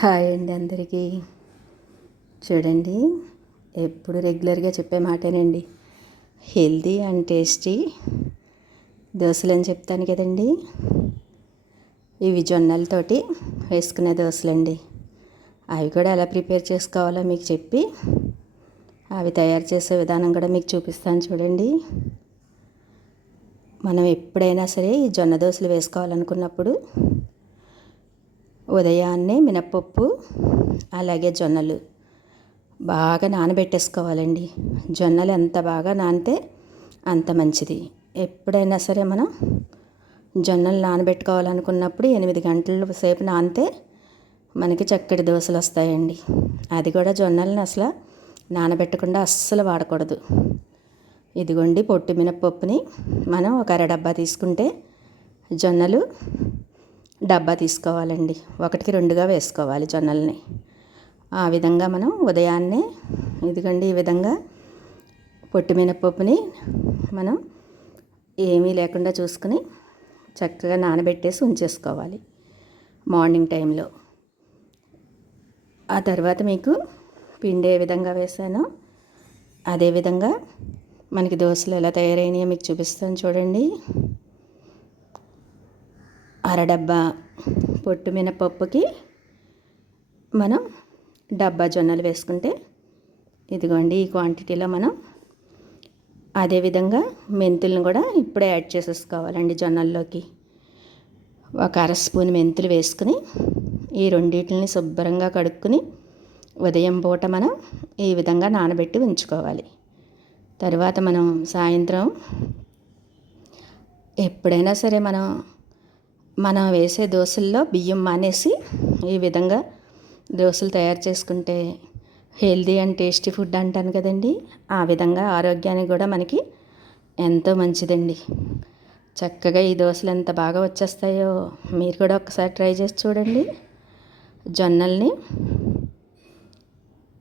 Hi అండి అందరికీ. చూడండి ఎప్పుడు రెగ్యులర్గా చెప్పే మాటేనండి. హెల్దీ అండ్ టేస్టీ దోశలు అని చెప్తాను కదండి. ఇవి జొన్నలతోటి వేసుకునే దోశలండి. అవి కూడా ఎలా ప్రిపేర్ చేసుకోవాలో మీకు చెప్పి అవి తయారు చేసే విధానం కూడా మీకు చూపిస్తాను చూడండి. మనం ఎప్పుడైనా సరే ఈ జొన్న దోశలు వేసుకోవాలనుకున్నప్పుడు ఉదయాన్నే మినప్పప్పు అలాగే జొన్నలు బాగా నానబెట్టేసుకోవాలండి. జొన్నలు ఎంత బాగా నానితే అంత మంచిది. ఎప్పుడైనా సరే మనం జొన్నలు నానబెట్టుకోవాలనుకున్నప్పుడు ఎనిమిది గంటల సేపు నానితే మనకి చక్కటి దోశలు వస్తాయండి. అది కూడా జొన్నలను అసలు నానబెట్టకుండా అస్సలు వాడకూడదు. ఇదిగోండి పొట్టు మినప్పప్పుని మనం ఒక అర డబ్బా తీసుకుంటే జొన్నలు డబ్బా తీసుకోవాలండి. ఒకటికి రెండుగా వేసుకోవాలి జొన్నల్ని. ఆ విధంగా మనం ఉదయాన్నే ఇదిగండి ఈ విధంగా పొట్టు మినప్పప్పుని మనం ఏమీ లేకుండా చూసుకుని చక్కగా నానబెట్టేసి ఉంచేసుకోవాలి మార్నింగ్ టైంలో. ఆ తర్వాత మీకు పిండి ఏ విధంగా వేసానో అదేవిధంగా మనకి దోశలు ఎలా తయారైనాయో మీకు చూపిస్తాను చూడండి. అరడబ్బా పొట్టు మినపప్పుకి మనం డబ్బా జొన్నలు వేసుకుంటే ఇదిగోండి ఈ క్వాంటిటీలో మనం అదేవిధంగా మెంతులను కూడా ఇప్పుడే యాడ్ చేసేసుకోవాలండి జొన్నల్లోకి. ఒక అర స్పూన్ మెంతులు వేసుకుని ఈ రెండింటిని శుభ్రంగా కడుక్కుని ఉదయం పూట మనం ఈ విధంగా నానబెట్టి ఉంచుకోవాలి. తర్వాత మనం సాయంత్రం ఎప్పుడైనా సరే మనం మనం వేసే దోశల్లో బియ్యం మానేసి ఈ విధంగా దోశలు తయారు చేసుకుంటే హెల్దీ అండ్ టేస్టీ ఫుడ్ అంటాను కదండి. ఆ విధంగా ఆరోగ్యానికి కూడా మనకి ఎంతో మంచిదండి. చక్కగా ఈ దోశలు ఎంత బాగా వచ్చేస్తాయో మీరు కూడా ఒకసారి ట్రై చేసి చూడండి. జొన్నల్ని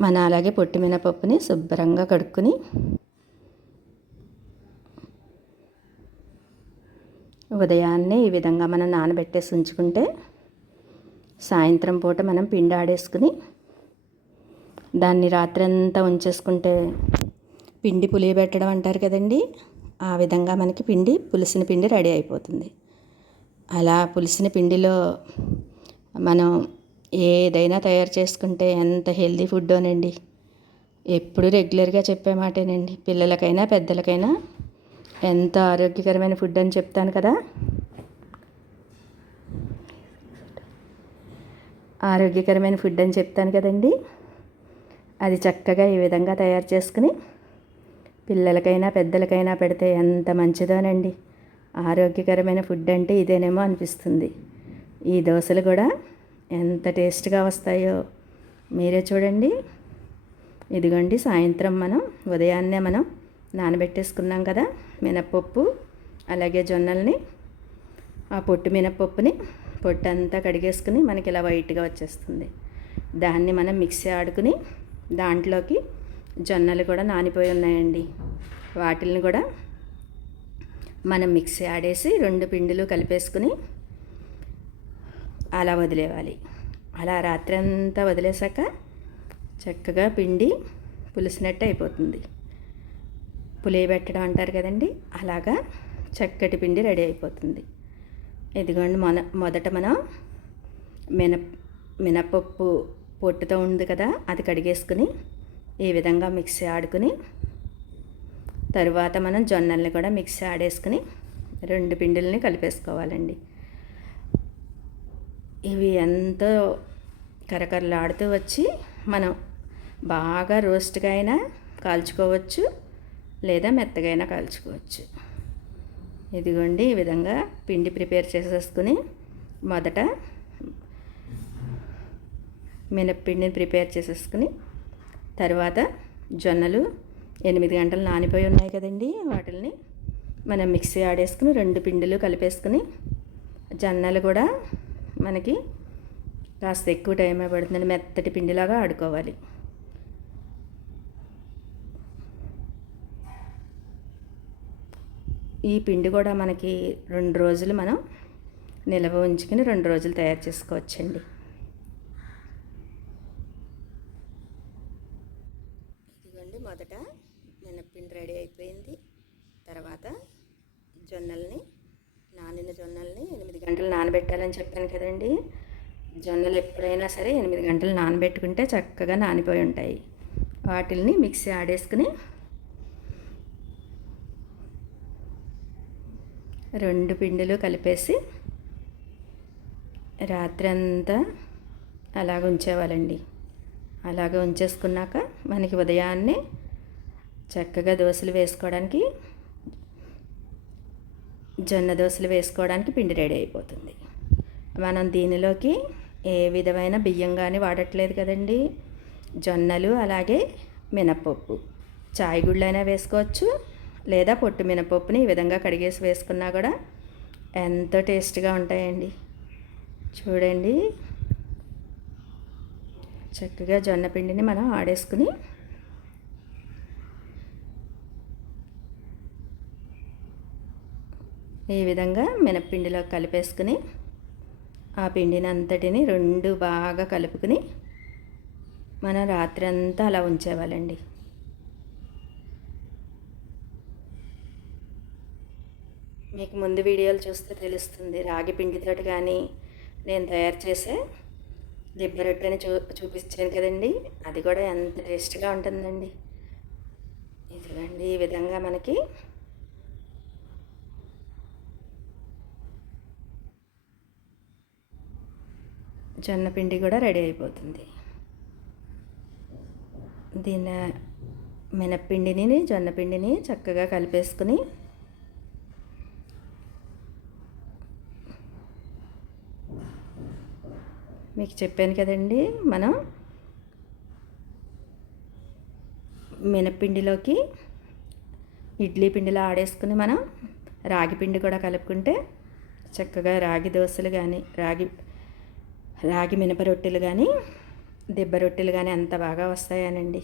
మన అలాగే పొట్టి మినపప్పుని శుభ్రంగా కడుక్కుని ఉదయాన్నే ఈ విధంగా మనం నానబెట్టేసి ఉంచుకుంటే సాయంత్రం పూట మనం పిండి ఆడేసుకుని దాన్ని రాత్రంతా ఉంచేసుకుంటే పిండి పులియబెట్టడం అంటారు కదండి ఆ విధంగా మనకి పిండి పులిసిన పిండి రెడీ అయిపోతుంది. అలా పులిసిన పిండిలో మనం ఏదైనా తయారు చేసుకుంటే ఎంత హెల్దీ ఫుడ్డోనండి. ఎప్పుడు రెగ్యులర్గా చెప్పే మాటేనండి పిల్లలకైనా పెద్దలకైనా ఎంత ఆరోగ్యకరమైన ఫుడ్ అని చెప్తాను కదా? ఆరోగ్యకరమైన ఫుడ్ అని చెప్తాను కదండి. అది చక్కగా ఈ విధంగా తయారు చేసుకుని పిల్లలకైనా పెద్దలకైనా పెడితే ఎంత మంచిదోనండి. ఆరోగ్యకరమైన ఫుడ్ అంటే ఇదేనేమో అనిపిస్తుంది. ఈ దోశలు కూడా ఎంత టేస్ట్గా వస్తాయో మీరే చూడండి. ఇదిగోండి సాయంత్రం మనం ఉదయాన్నే మనం నానబెట్టేసుకున్నాం కదా. మినప్పప్పు అలాగే జొన్నల్ని ఆ పొట్టు మినప్పప్పుని పొట్టు అంతా కడిగేసుకుని మనకి ఇలా వైట్గా వచ్చేస్తుంది. దాన్ని మనం మిక్సీ ఆడుకుని దాంట్లోకి జొన్నలు కూడా నానిపోయి ఉన్నాయండి. వాటిల్ని కూడా మనం మిక్సీ ఆడేసి రెండు పిండిలు కలిపేసుకుని అలా వదిలేవాలి. అలా రాత్రి అంతా వదిలేసాక చక్కగా పిండి పులిసినట్టు అయిపోతుంది. పులియబెట్టడం అంటారు కదండి. అలాగా చక్కటి పిండి రెడీ అయిపోతుంది. ఇదిగోండి మన మొదట మనం మిన మినపప్పు పొట్టుతో ఉంది కదా అది కడిగేసుకుని ఈ విధంగా మిక్సీ ఆడుకుని తరువాత మనం జొన్నల్ని కూడా మిక్సీ ఆడేసుకుని రెండు పిండిల్ని కలిపేసుకోవాలండి. ఇవి ఎంతో కరకరలాడుతూ వచ్చి మనం బాగా రోస్ట్గా అయినా కాల్చుకోవచ్చు. లేదా మెత్తగైనా కాల్చుకోవచ్చు. ఇదిగోండి ఈ విధంగా పిండి ప్రిపేర్ చేసేసుకుని మొదట మినప్పిండిని ప్రిపేర్ చేసేసుకుని తర్వాత జొన్నలు ఎనిమిది గంటలు నానిపోయి ఉన్నాయి కదండి. వాటిని మనం మిక్సీ ఆడేసుకుని రెండు పిండిలు కలిపేసుకుని జొన్నలు కూడా మనకి కాస్త ఎక్కువ టైం పడుతుందండి. మెత్తటి పిండిలాగా ఆడుకోవాలి. ఈ పిండి కూడా మనకి రెండు రోజులు మనం నిల్వ ఉంచుకుని రెండు రోజులు తయారు చేసుకోవచ్చండి. ఇదిగోండి మొదట మినప్పిండి రెడీ అయిపోయింది. తర్వాత జొన్నల్ని నానిన జొన్నల్ని ఎనిమిది గంటలు నానబెట్టాలని చెప్పాను కదండి. జొన్నలు ఎప్పుడైనా సరే ఎనిమిది గంటలు నానబెట్టుకుంటే చక్కగా నానిపోయి ఉంటాయి. వాటిల్ని మిక్సీ ఆడేసుకుని రెండు పిండిలు కలిపేసి రాత్రంతా అలాగ ఉంచేవాళ్ళండి అలాగ ఉంచేసుకున్నాక మనకి ఉదయాన్నే చక్కగా దోశలు వేసుకోవడానికి జొన్న దోశలు వేసుకోవడానికి పిండి రెడీ అయిపోతుంది. మనం దీనిలోకి ఏ విధమైన బియ్యం కానీ వాడట్లేదు కదండి. జొన్నలు అలాగే మినపప్పు. చాయ్ గుళ్ళైనా వేసుకోవచ్చు. లేదా పొట్టు మినపప్పుని ఈ విధంగా కడిగేసి వేసుకున్నా కూడా ఎంతో టేస్ట్గా ఉంటాయండి. చూడండి. చక్కగా జొన్న పిండిని మనం ఆడేసుకుని ఈ విధంగా మినప్పిండిలో కలిపేసుకుని ఆ పిండిని అంతటిని రెండు బాగా కలుపుకుని మనం రాత్రి అంతా అలా ఉంచేవాళ్ళండి. మీకు ముందు వీడియోలు చూస్తే తెలుస్తుంది. రాగి పిండితోటి కానీ నేను తయారు చేసే దిబ్బ రొట్టెని చూ చూపించాను కదండి. అది కూడా ఎంత టేస్ట్గా ఉంటుందండి. ఇదిగండి ఈ విధంగా మనకి జొన్నపిండి కూడా రెడీ అయిపోతుంది. దీని మినప్పిండిని జొన్నపిండిని చక్కగా కలిపేసుకుని మీకు చెప్పాను కదండి మనం మినప్పిండిలోకి ఇడ్లీ పిండిలో ఆడేసుకుని మనం రాగి పిండి కూడా కలుపుకుంటే చక్కగా రాగి దోశలు కానీ రాగి రాగి మినప రొట్టెలు కానీ దిబ్బ రొట్టెలు కానీ అంత బాగా వస్తాయనండి.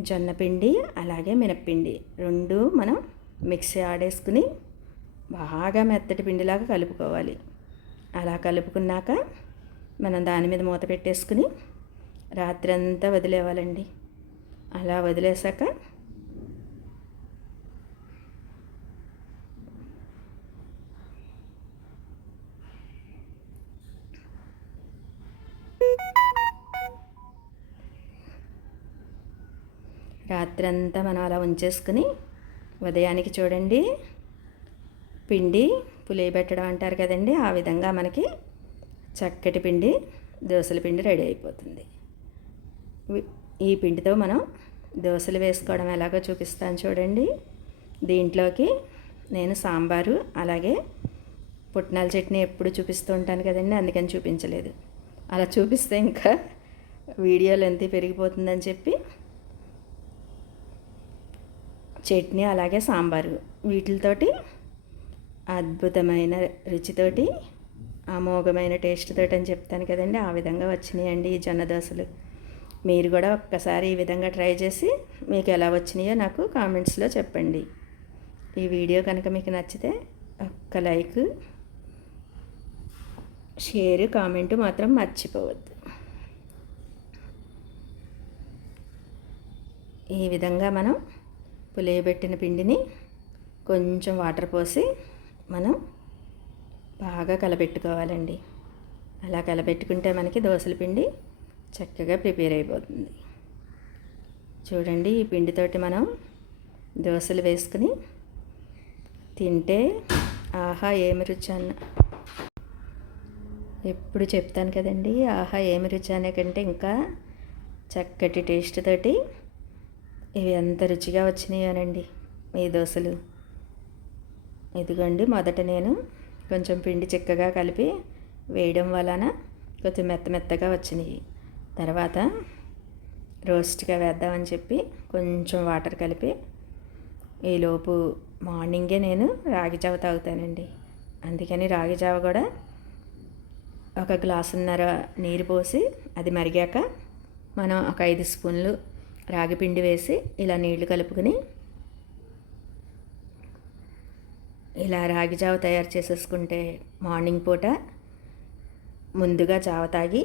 జొన్నపిండి అలాగే మినప్పిండి రెండు మనం మిక్సీ ఆడేసుకుని బాగా మెత్తటి పిండిలాగా కలుపుకోవాలి. అలా కలుపుకున్నాక మనం దాని మీద మూత పెట్టేసుకుని రాత్రి అంతా వదిలేవాలండి. అలా వదిలేసాక రాత్రంతా మనం అలా ఉంచేసుకుని ఉదయానికి చూడండి. పిండి పులియబెట్టడం అంటారు కదండి. ఆ విధంగా మనకి చక్కటి పిండి దోశల పిండి రెడీ అయిపోతుంది. ఈ పిండితో మనం దోశలు వేసుకోవడం ఎలాగో చూపిస్తాను చూడండి. దీంట్లోకి నేను సాంబారు అలాగే పుట్నాల చట్నీ ఎప్పుడు చూపిస్తూ ఉంటాను కదండి. అందుకని చూపించలేదు. అలా చూపిస్తే ఇంకా వీడియోలు ఎంత పెరిగిపోతుందని చెప్పి చట్నీ అలాగే సాంబారు వీటితోటి అద్భుతమైన రుచితోటి అమోఘమైన టేస్ట్ తోటి అని చెప్తాను కదండి. ఆ విధంగా వచ్చినాయండి ఈ జొన్న దోశలు మీరు కూడా ఒక్కసారి ఈ విధంగా ట్రై చేసి మీకు ఎలా వచ్చినాయో నాకు కామెంట్స్లో చెప్పండి. ఈ వీడియో కనుక మీకు నచ్చితే ఒక్క లైక్ షేర్ కామెంట్ మాత్రం మర్చిపోవద్దు. ఈ విధంగా మనం పులియబెట్టిన పిండిని కొంచెం వాటర్ పోసి మనం బాగా కలపెట్టుకోవాలండి అలా కలపెట్టుకుంటే మనకి దోశల పిండి చక్కగా ప్రిపేర్ అయిపోతుంది. చూడండి ఈ పిండితోటి మనం దోశలు వేసుకుని తింటే ఆహా ఏమి రుచి అన్న. ఎప్పుడు చెప్తాను కదండి ఆహా ఏమి రుచి అనే కంటే ఇంకా చక్కటి టేస్ట్ తోటి ఇవి ఎంత రుచిగా వచ్చినాయోనండి మీ దోశలు ఇదిగోండి మొదట నేను కొంచెం పిండి చిక్కగా కలిపి వేయడం వలన కొంచెం మెత్త మెత్తగా వచ్చినాయి. తర్వాత రోస్ట్గా వేద్దామని చెప్పి కొంచెం వాటర్ కలిపి ఈలోపు మార్నింగే నేను రాగి జావ తాగుతానండి. అందుకని రాగి జావ కూడా ఒక గ్లాసున్నర నీరు పోసి అది మరిగాక మనం ఒక ఐదు స్పూన్లు రాగి పిండి వేసి ఇలా నీళ్ళు కలుపుకొని ఇలా రాగి జావ తయారు చేసేసుకుంటే మార్నింగ్ పూట ముందుగా జావ తాగి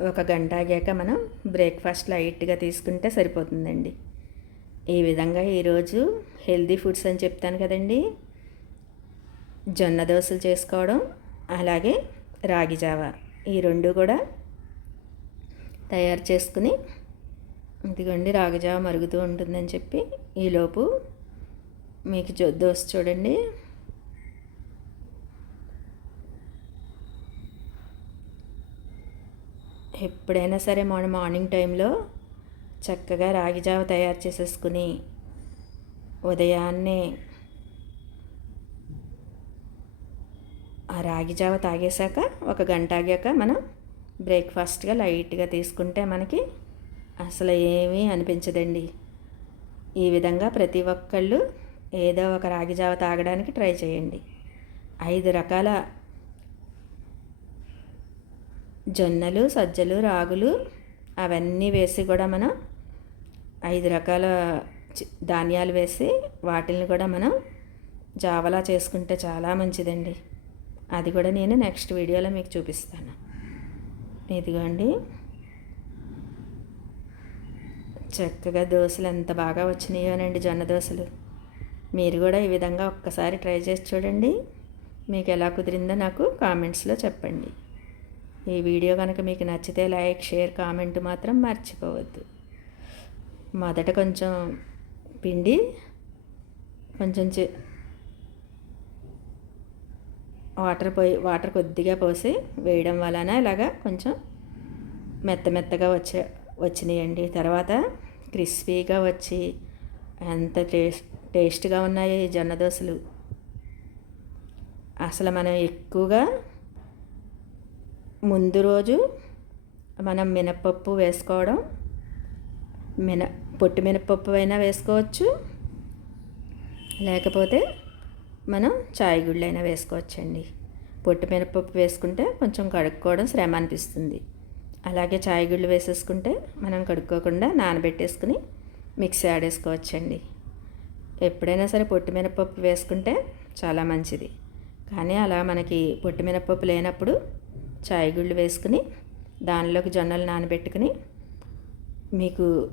ఒక గంట ఆగాక మనం బ్రేక్ఫాస్ట్ లైట్గా తీసుకుంటే సరిపోతుందండి. ఈ విధంగా ఈరోజు హెల్దీ ఫుడ్స్ అని చెప్తాను కదండి. జొన్న దోశలు చేసుకోవడం అలాగే రాగి జావ ఈ రెండు కూడా తయారు చేసుకుని ఇదిగోండి రాగి జావ మరుగుతూ ఉంటుందని చెప్పి ఈలోపు మీకు దోశ చూడండి. ఎప్పుడైనా సరే మన మార్నింగ్ టైంలో చక్కగా రాగి జావ తయారు చేసేసుకుని ఉదయాన్నే ఆ రాగి జావ తాగేశాక ఒక గంట ఆగాక మనం బ్రేక్ఫాస్ట్గా లైట్గా తీసుకుంటే మనకి అసలు ఏమీ అనిపించదండి. ఈ విధంగా ప్రతి ఒక్కళ్ళు ఏదో ఒక రాగి జావ తాగడానికి ట్రై చేయండి. ఐదు రకాల జొన్నలు సజ్జలు రాగులు అవన్నీ వేసి కూడా మనం ఐదు రకాల ధాన్యాలు వేసి వాటిని కూడా మనం జావలా చేసుకుంటే చాలా మంచిదండి. అది కూడా నేను నెక్స్ట్ వీడియోలో మీకు చూపిస్తాను. ఇదిగోండి. చక్కగా దోశలు ఎంత బాగా వచ్చినాయోనండి జొన్న దోశలు. మీరు కూడా ఈ విధంగా ఒక్కసారి ట్రై చేసి చూడండి. మీకు ఎలా కుదిరిందో నాకు కామెంట్స్లో చెప్పండి. ఈ వీడియో కనుక మీకు నచ్చితే లైక్ షేర్ కామెంట్ మాత్రం మర్చిపోవద్దు. మొదట కొంచెం పిండి కొంచెం వాటర్ పోయి వాటర్ కొద్దిగా పోసి వేయడం వలన ఇలాగా కొంచెం మెత్త మెత్తగా వచ్చే వచ్చినాయండి. తర్వాత క్రిస్పీగా వచ్చి ఎంత టేస్ట్ టేస్ట్గా ఉన్నాయి ఈ జొన్న దోశలు. అసలు మనం ఎక్కువగా ముందు రోజు మనం మినపప్పు వేసుకోవడం మిన పొట్టి మినపప్పు అయినా వేసుకోవచ్చు. లేకపోతే మనం చాయ్ గుళ్ళైనా వేసుకోవచ్చండి. పొట్టి మినపప్పు వేసుకుంటే కొంచెం కడుక్కోవడం శ్రమ అనిపిస్తుంది. అలాగే చాయ్ గుళ్ళు వేసేసుకుంటే మనం కడుక్కోకుండా నానబెట్టేసుకుని మిక్సీ ఆడేసుకోవచ్చండి. ఎప్పుడైనా సరే పొట్టి మినపప్పు వేసుకుంటే చాలా మంచిది. కానీ అలా మనకి పొట్టి మినపప్పు లేనప్పుడు చాయ్ గుళ్ళు వేసుకుని దానిలోకి జొన్నలు నానబెట్టుకుని మీకు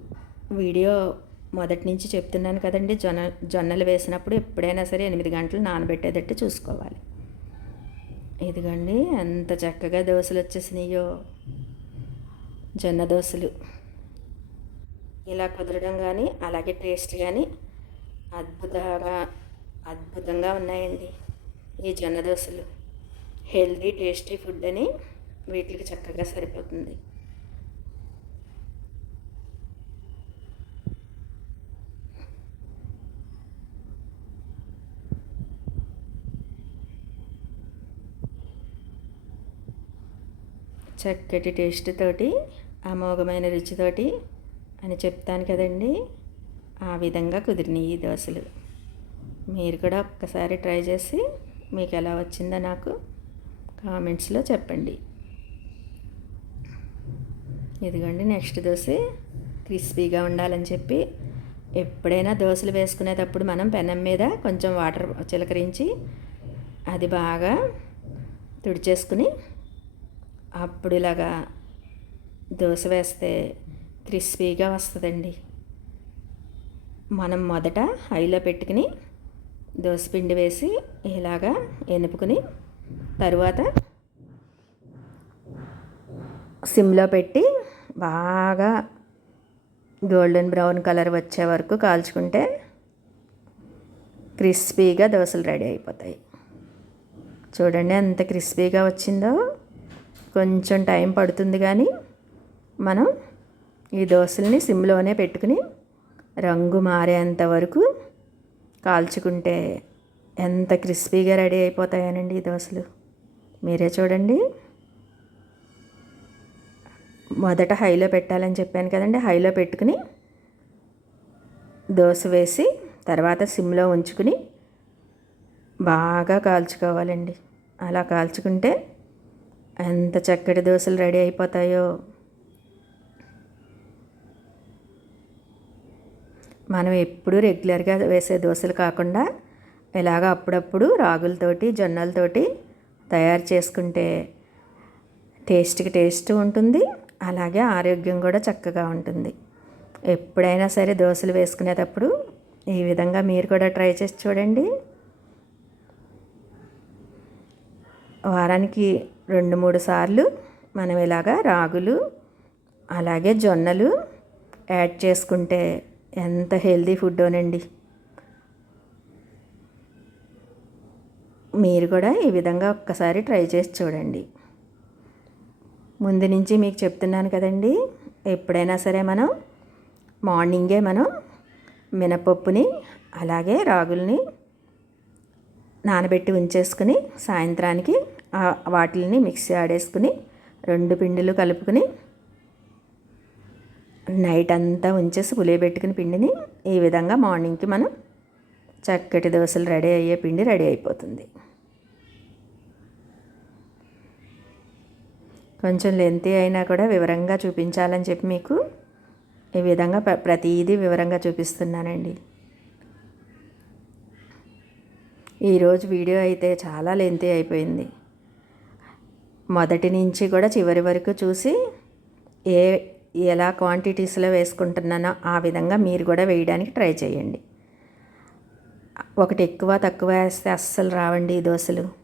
వీడియో మొదటి నుంచి చెప్తున్నాను కదండి జొన్న జొన్నలు వేసినప్పుడు ఎప్పుడైనా సరే ఎనిమిది గంటలు నానబెట్టేటట్టు చూసుకోవాలి. ఇదిగండి ఎంత చక్కగా దోశలు వచ్చేసినాయో జొన్న దోశలు. ఇలా కుదరడం కానీ అలాగే టేస్ట్ కానీ అద్భుతంగా అద్భుతంగా ఉన్నాయండి. ఈ జొన్న దోశలు. హెల్దీ టేస్టీ ఫుడ్ అని వీటికి చక్కగా సరిపోతుంది. చక్కటి టేస్ట్ తోటి అమోఘమైన రుచితోటి అని చెప్తాను కదండీ. ఆ విధంగా కుదిరినాయి ఈ దోశలు. మీరు కూడా ఒక్కసారి ట్రై చేసి మీకు ఎలా వచ్చిందో నాకు కామెంట్స్లో చెప్పండి. ఇదిగోండి నెక్స్ట్ దోశ క్రిస్పీగా ఉండాలని చెప్పి ఎప్పుడైనా దోశలు వేసుకునేటప్పుడు మనం పెనం మీద కొంచెం వాటర్ చిలకరించి అది బాగా తుడిచేసుకుని అప్పుడు ఇలాగా దోశ వేస్తే క్రిస్పీగా వస్తుందండి. మనం మొదట హైలో పెట్టుకుని పిండి వేసి ఇలాగా ఎనుపుకుని తరువాత సిమ్లో పెట్టి బాగా గోల్డెన్ బ్రౌన్ కలర్ వచ్చే వరకు కాల్చుకుంటే క్రిస్పీగా దోశలు రెడీ అయిపోతాయి. చూడండి ఎంత క్రిస్పీగా వచ్చిందో. కొంచెం టైం పడుతుంది కానీ మనం ఈ దోశల్ని సిమ్లోనే పెట్టుకుని రంగు మారేంత వరకు కాల్చుకుంటే ఎంత క్రిస్పీగా రెడీ అయిపోతాయనండి ఈ దోశలు. మీరే చూడండి. మొదట హైలో పెట్టాలని చెప్పాను కదండి. హైలో పెట్టుకుని దోశ వేసి తర్వాత సిమ్లో ఉంచుకుని బాగా కాల్చుకోవాలండి. అలా కాల్చుకుంటే ఎంత చక్కటి దోశలు రెడీ అయిపోతాయో మనం ఎప్పుడు రెగ్యులర్గా వేసే దోశలు కాకుండా ఇలాగ అప్పుడప్పుడు రాగులతోటి జొన్నలతోటి తయారు చేసుకుంటే టేస్ట్కి టేస్ట్ ఉంటుంది. అలాగే ఆరోగ్యం కూడా చక్కగా ఉంటుంది. ఎప్పుడైనా సరే దోశలు వేసుకునేటప్పుడు ఈ విధంగా మీరు కూడా ట్రై చేసి చూడండి. వారానికి రెండు మూడు సార్లు మనం ఇలాగా రాగులు అలాగే జొన్నలు యాడ్ చేసుకుంటే ఎంత హెల్దీ ఫుడ్డోనండి. మీరు కూడా ఈ విధంగా ఒక్కసారి ట్రై చేసి చూడండి. ముందు నుంచి మీకు చెప్తున్నాను కదండి ఎప్పుడైనా సరే మనం మార్నింగే మనం మినపప్పుని అలాగే రాగుల్ని నానబెట్టి ఉంచేసుకుని సాయంత్రానికి వాటిని మిక్సీ ఆడేసుకుని రెండు పిండిలు కలుపుకుని నైట్ అంతా ఉంచేసి పులియబెట్టుకుని పిండిని ఈ విధంగా మార్నింగ్కి మనం చక్కటి దోశలు రెడీ అయ్యే పిండి రెడీ అయిపోతుంది. కొంచెం లెంతి అయినా కూడా వివరంగా చూపించాలని చెప్పి మీకు ఈ విధంగా ప్రతిదీ వివరంగా చూపిస్తున్నానండి. ఈరోజు వీడియో అయితే చాలా లెంతి అయిపోయింది. మొదటి నుంచి కూడా చివరి వరకు చూసి ఏ ఎలా క్వాంటిటీస్లో వేసుకుంటున్నానో ఆ విధంగా మీరు కూడా వేయడానికి ట్రై చేయండి. ఒకటి ఎక్కువ తక్కువ వేస్తే అస్సలు రావండి ఈ దోశలు.